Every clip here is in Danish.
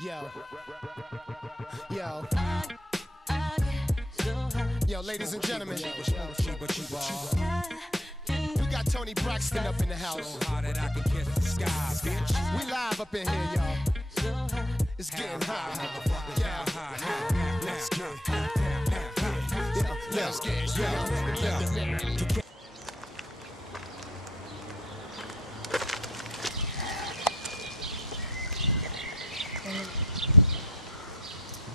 Yo, ladies and gentlemen, we got Tony Braxton up in the house. We live up in here, y'all. It's getting hot. Yeah, let's get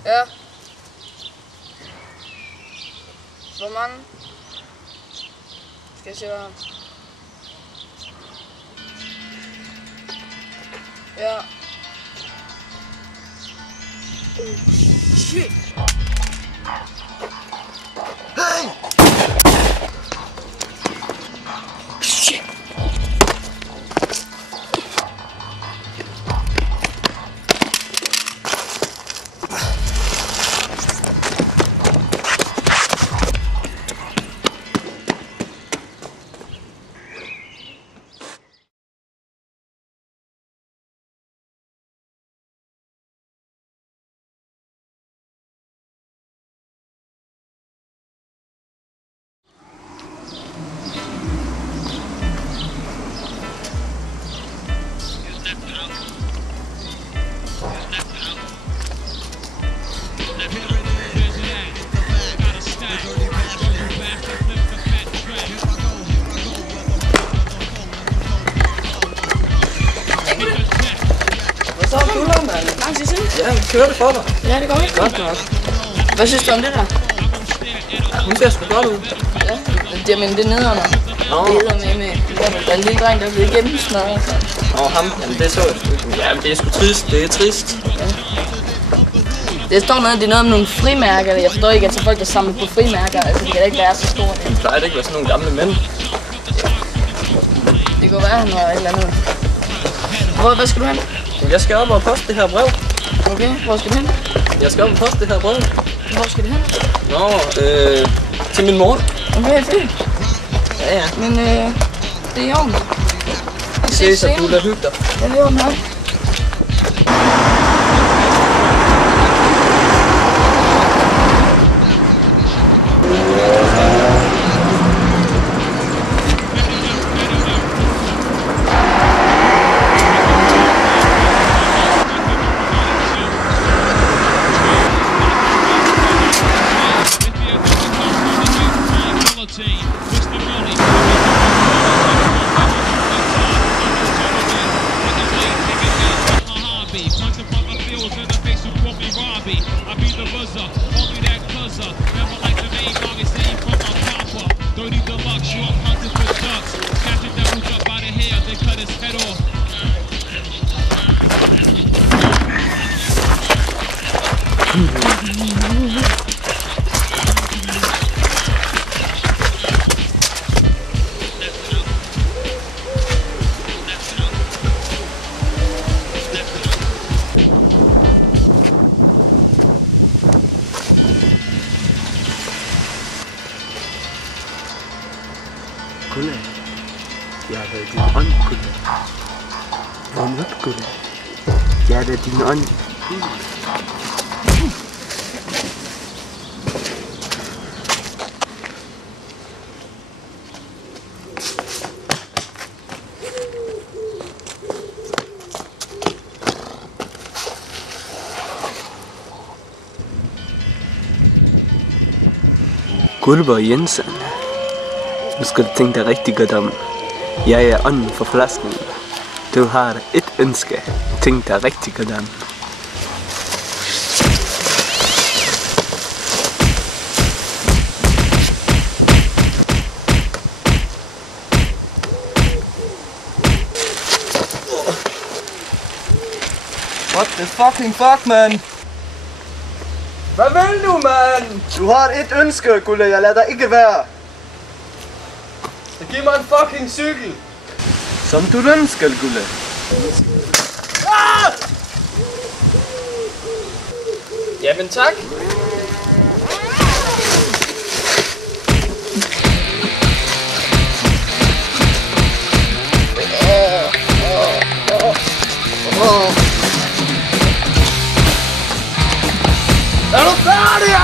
Ja. Hvor mange? Skal jeg se, hvad han? Ja. Shit! Hey! Shit! Lang tid siden? Ja, vi kører det for dig. Ja, det går ikke. Godt nok. Hvad synes du om det der? Ja, hun ser sgu godt ud. Ja, det er nedenunder. Det er en lille dreng, der er blevet gennemsnøret. Ham, jamen det så jeg sgu ikke. Jamen det er sgu trist, det er trist. Ja. Det står noget, det er noget om nogle frimærker. Jeg forstår ikke, at folk der samler på frimærker, altså det kan ikke være så stort. Det plejer det ikke være sådan nogle gamle mænd. Det kunne være, han var et eller andet. Hvad skal du hen? Jeg skal op og poste det her brev. Okay, hvor skal du hen? Jeg skal op og poste det her brev. Hvor skal du hen? Nå, til min mor. Okay, fint. Ja. Men det er i orden. Vi ses, at du lader hygge dig. Ja, det er i orden, hej. Gulda, jeg har været din ånd, Gulda. Vågn op, Gulda. Jeg er da din ånd. Gulber Jensen. Nu skal du tænke dig rigtig godt om. Jeg er ånden for flasken. Du har et ønske. Tænk dig rigtig godt om. What the fucking fuck, man? Hvad vil du, man? Du har et ønske, Gulda. Jeg lader dig ikke være. Giv mig en fucking cykel. Som du ønsker, Gulda. Ah! Jamen tak. Er du færdig,